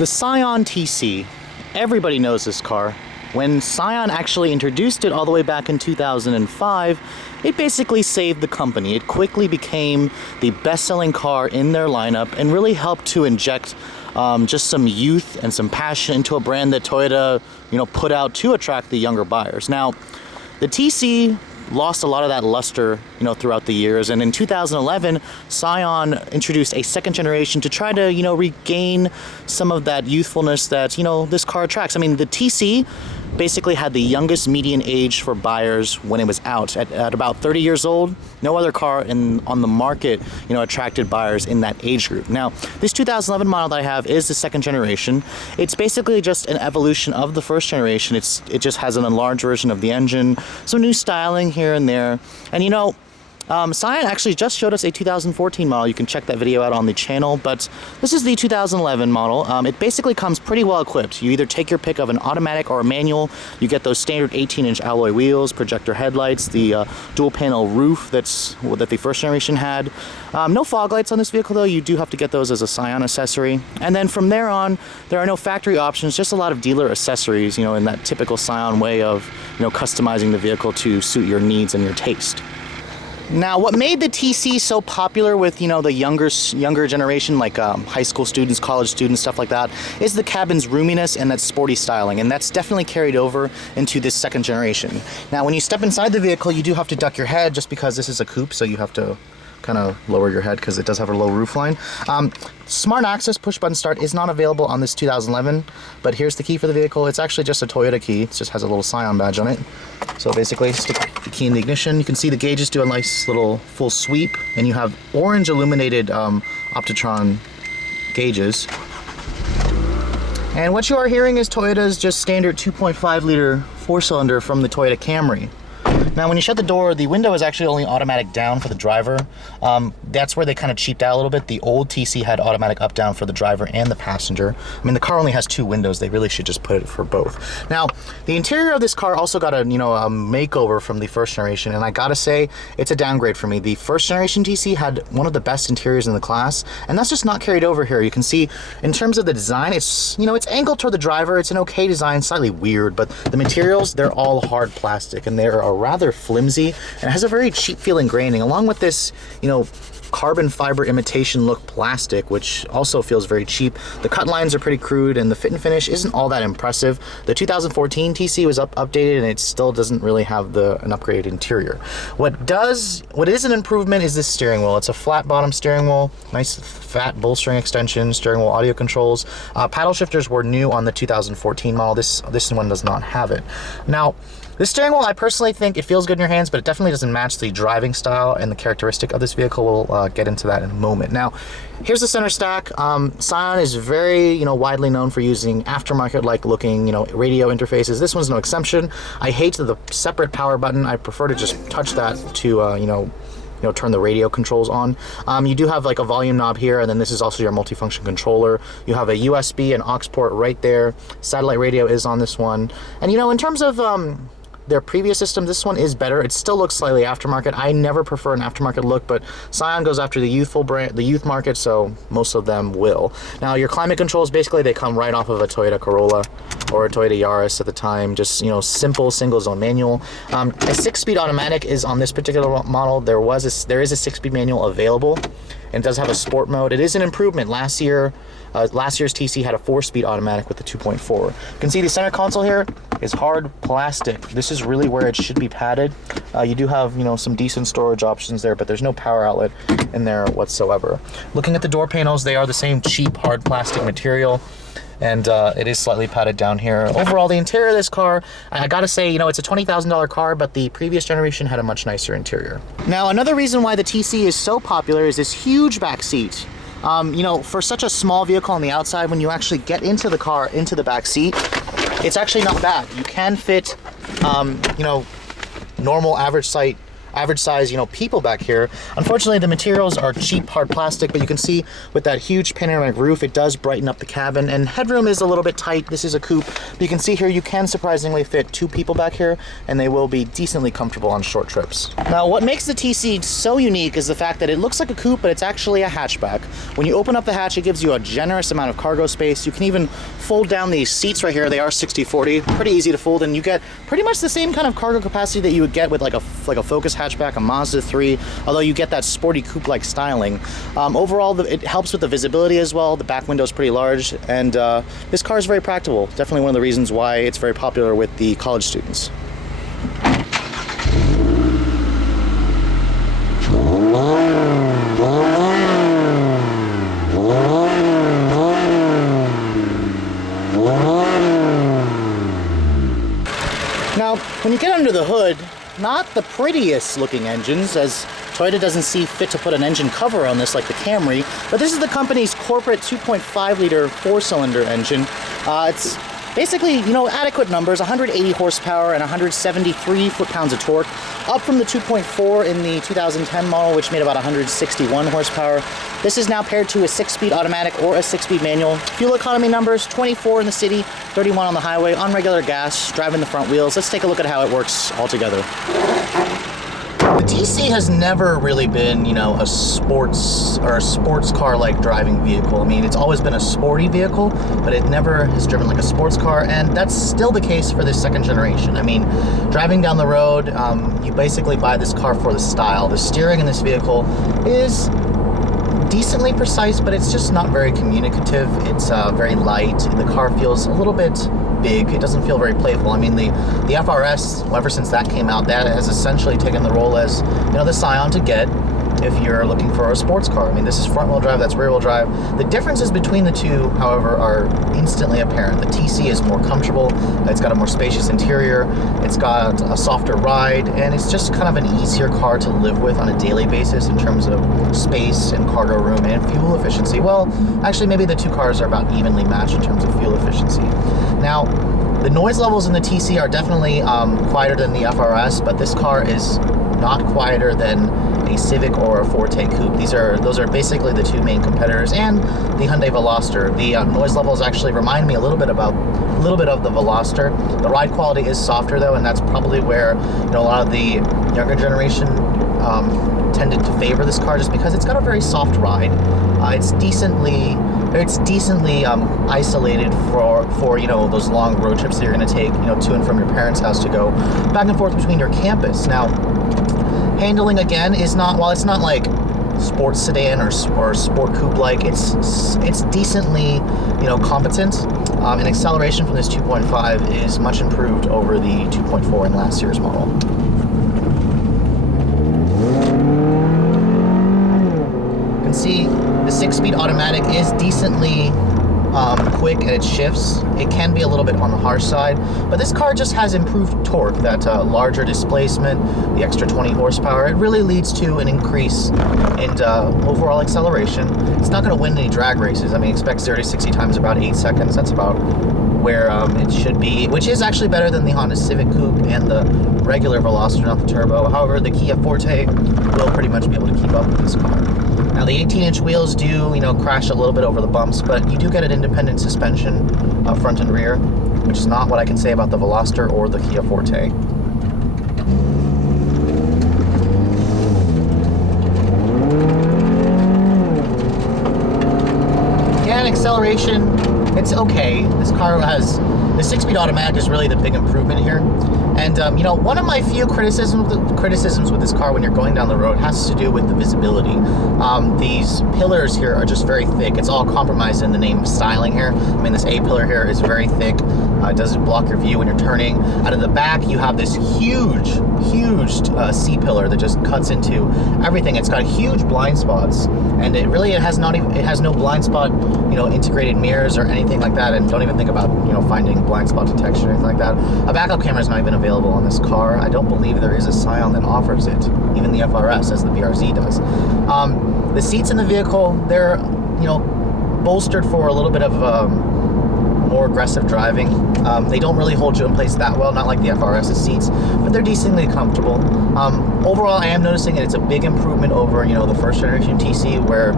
The Scion TC. Everybody knows this car. When Scion actually introduced it all the way back in 2005, it basically saved the company. It quickly became the best-selling car in their lineup and really helped to inject just some youth and some passion into a brand that Toyota, put out to attract the younger buyers. Now, the TC lost a lot of that luster, throughout the years. And in 2011, Scion introduced a second generation to try to, regain some of that youthfulness that, this car attracts. I mean, the TC basically had the youngest median age for buyers when it was out at about 30 years old. No other car on the market, attracted buyers in that age group. Now, this 2011 model that I have is the second generation. It's basically just an evolution of the first generation. It just has an enlarged version of the engine, some new styling here and there. And Scion actually just showed us a 2014 model. You can check that video out on the channel, but this is the 2011 model. It basically comes pretty well equipped. You either take your pick of an automatic or a manual. You get those standard 18-inch alloy wheels, projector headlights, the dual panel roof that the first generation had. No fog lights on this vehicle though. You do have to get those as a Scion accessory. And then from there on, there are no factory options, just a lot of dealer accessories, in that typical Scion way of, customizing the vehicle to suit your needs and your taste. Now, what made the TC so popular with, the younger generation, like high school students, college students, stuff like that, is the cabin's roominess and that sporty styling, and that's definitely carried over into this second generation. Now, when you step inside the vehicle, you do have to duck your head just because this is a coupe, so you have to kind of lower your head because it does have a low roof line. Smart access push button start is not available on this 2011, but here's the key for the vehicle. It's actually just a Toyota key. It just has a little Scion badge on it. So basically, stick the key in the ignition. You can see the gauges do a nice little full sweep, and you have orange illuminated Optitron gauges. And what you are hearing is Toyota's just standard 2.5 liter four-cylinder from the Toyota Camry. Now, when you shut the door, the window is actually only automatic down for the driver. That's where they kind of cheaped out a little bit. The old TC had automatic up down for the driver and the passenger. I mean, the car only has two windows. They really should just put it for both. Now, the interior of this car also got a makeover from the first generation, and I gotta say, it's a downgrade for me. The first generation TC had one of the best interiors in the class, and that's just not carried over here. You can see, in terms of the design, it's it's angled toward the driver. It's an okay design, slightly weird, but the materials, they're all hard plastic, and they're rather flimsy, and it has a very cheap feeling graining, along with this, carbon fiber imitation look plastic, which also feels very cheap. The cut lines are pretty crude, and the fit and finish isn't all that impressive. The 2014 TC was updated, and it still doesn't really have an upgraded interior. What is an improvement is this steering wheel. It's a flat bottom steering wheel, nice fat bolstering extension, steering wheel audio controls. Paddle shifters were new on the 2014 model. This one does not have it. Now, the steering wheel, I personally think it feels good in your hands, but it definitely doesn't match the driving style and the characteristic of this vehicle. We'll get into that in a moment. Now, here's the center stack. Scion is very, widely known for using aftermarket-like looking, radio interfaces. This one's no exception. I hate the separate power button. I prefer to just touch that to, turn the radio controls on. You do have like a volume knob here, and then this is also your multifunction controller. You have a USB and aux port right there. Satellite radio is on this one. And in terms of their previous system, this one is better. It still looks slightly aftermarket. I never prefer an aftermarket look, but Scion goes after the youth market, so most of them will. Now, your climate controls, basically, they come right off of a Toyota Corolla or a Toyota Yaris at the time, just, simple single-zone manual. A 6-speed automatic is on this particular model. There is a 6-speed manual available, and it does have a sport mode. It is an improvement. Last year's TC had a 4-speed automatic with the 2.4. You can see the center console here is hard plastic. This is really where it should be padded. You do have, some decent storage options there, but there's no power outlet in there whatsoever. Looking at the door panels, they are the same cheap hard plastic material, and it is slightly padded down here. Overall, the interior of this car, I gotta say, it's a $20,000 car, but the previous generation had a much nicer interior. Now, another reason why the TC is so popular is this huge back seat. For such a small vehicle on the outside, when you actually get into the car, into the back seat, it's actually not bad. You can fit, normal average average size, people back here. Unfortunately, the materials are cheap, hard plastic, but you can see with that huge panoramic roof, it does brighten up the cabin, and headroom is a little bit tight. This is a coupe, but you can see here you can surprisingly fit 2 people back here, and they will be decently comfortable on short trips. Now, what makes the TC so unique is the fact that it looks like a coupe, but it's actually a hatchback. When you open up the hatch, it gives you a generous amount of cargo space. You can even fold down these seats right here. They are 60/40, pretty easy to fold, and you get pretty much the same kind of cargo capacity that you would get with like a Focus hatchback, a Mazda 3, although you get that sporty coupe-like styling. Overall, it helps with the visibility as well. The back window is pretty large, and this car is very practical. Definitely one of the reasons why it's very popular with the college students. Now, when you get under the hood, not the prettiest looking engines, as Toyota doesn't see fit to put an engine cover on this like the Camry, but this is the company's corporate 2.5 liter 4-cylinder engine. It's basically, adequate numbers, 180 horsepower and 173 foot-pounds of torque, up from the 2.4 in the 2010 model, which made about 161 horsepower. This is now paired to a 6-speed automatic or a 6-speed manual. Fuel economy numbers, 24 in the city, 31 on the highway, on regular gas, driving the front wheels. Let's take a look at how it works altogether. The TC has never really been, a sports car-like driving vehicle. I mean, it's always been a sporty vehicle, but it never has driven like a sports car, and that's still the case for this second generation. I mean, driving down the road, you basically buy this car for the style. The steering in this vehicle is decently precise, but it's just not very communicative. It's very light. The car feels a little bit big. It doesn't feel very playful. I mean, the FRS, ever since that came out, that has essentially taken the role as, the Scion to get if you're looking for a sports car. I mean, this is front-wheel drive, that's rear-wheel drive. The differences between the two, however, are instantly apparent. The TC is more comfortable, it's got a more spacious interior, it's got a softer ride, and it's just kind of an easier car to live with on a daily basis in terms of space and cargo room and fuel efficiency. Well, actually, maybe the two cars are about evenly matched in terms of fuel efficiency. Now, the noise levels in the TC are definitely quieter than the FRS, but this car is not quieter than a Civic or a Forte coupe. Those are basically the two main competitors, and the Hyundai Veloster. The noise levels actually remind me a little bit of the Veloster. The ride quality is softer though, and that's probably where a lot of the younger generation tended to favor this car, just because it's got a very soft ride. It's decently isolated for those long road trips that you're going to take to and from your parents' house to go back and forth between your campus. Now, handling again is not, while it's not like sports sedan or sport coupe like, it's decently competent, and acceleration from this 2.5 is much improved over the 2.4 in last year's model. You can see the 6-speed automatic is decently quick and it shifts. It can be a little bit on the harsh side, but this car just has improved torque, that larger displacement, the extra 20 horsepower. It really leads to an increase in overall acceleration. It's not going to win any drag races. I mean, expect 0 to 60 times about 8 seconds. That's about where it should be, which is actually better than the Honda Civic Coupe and the regular Veloster, not the turbo. However, the Kia Forte will pretty much be able to keep up with this car. Now, the 18-inch wheels do, crash a little bit over the bumps, but you do get an independent suspension front and rear, which is not what I can say about the Veloster or the Kia Forte. Again, acceleration, it's okay. This car has, the 6-speed automatic is really the big improvement here. And, one of my few criticisms with this car when you're going down the road has to do with the visibility. These pillars here are just very thick. It's all compromised in the name styling here. I mean, this A-pillar here is very thick. It doesn't block your view when you're turning. Out of the back, you have this huge C-pillar that just cuts into everything. It's got huge blind spots, and it has no blind spot, integrated mirrors or anything like that. And don't even think about, finding blind spot detection or anything like that. A backup camera is not even available on this car. I don't believe there is a Scion that offers it, even the FRS, as the BRZ does. The seats in the vehicle, they're, bolstered for a little bit of more aggressive driving. They don't really hold you in place that well, not like the FRS's seats, but they're decently comfortable. Overall, I am noticing it's a big improvement over, you know, the first generation TC, where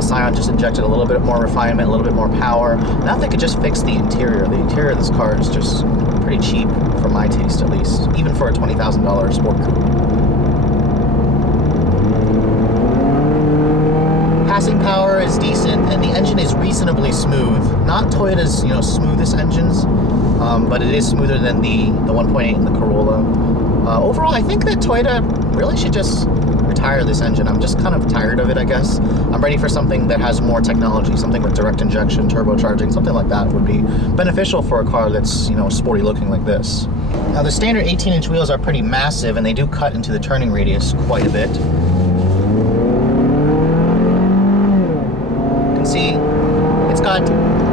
Scion just injected a little bit more refinement, a little bit more power. Now they could just fix the interior. The interior of this car is just pretty cheap, for my taste at least, even for a $20,000 sport coupe. Passing power is decent, and the engine is reasonably smooth. Not Toyota's, you know, smoothest engines, but it is smoother than the 1.8 in the Corolla. Overall, I think that Toyota really should just retire this engine. I'm just kind of tired of it, I guess. I'm ready for something that has more technology, something with direct injection, turbocharging, something like that would be beneficial for a car that's, you know, sporty looking like this. Now, the standard 18-inch wheels are pretty massive, and they do cut into the turning radius quite a bit. See, it's got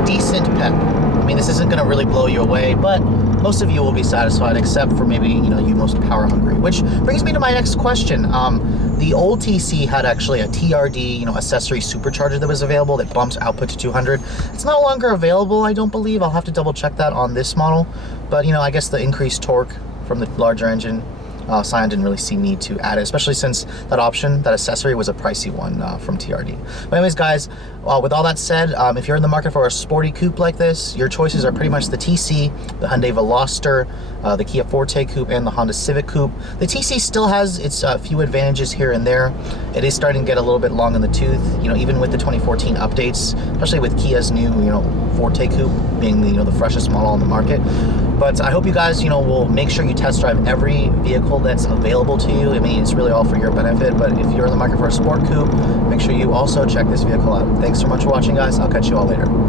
decent pep. I mean, this isn't going to really blow you away, but most of you will be satisfied, except for maybe, you know, you most power hungry. Which brings me to my next question. The old TC had actually a TRD, you know, accessory supercharger that was available that bumps output to 200. It's no longer available, I don't believe. I'll have to double check that on this model. But, you know, I guess the increased torque from the larger engine, Scion didn't really see need to add it, especially since that option, that accessory, was a pricey one from TRD. But anyways, guys, with all that said, if you're in the market for a sporty coupe like this, your choices are pretty much the TC, the Hyundai Veloster, the Kia Forte coupe, and the Honda Civic coupe. The TC still has its few advantages here and there. It is starting to get a little bit long in the tooth, you know, even with the 2014 updates, especially with Kia's new, you know, Forte coupe being the, you know, the freshest model on the market. But I hope you guys, you know, will make sure you test drive every vehicle that's available to you. I mean, it's really all for your benefit, but if you're in the market for a sport coupe, make sure you also check this vehicle out. Thanks so much for watching, guys. I'll catch you all later.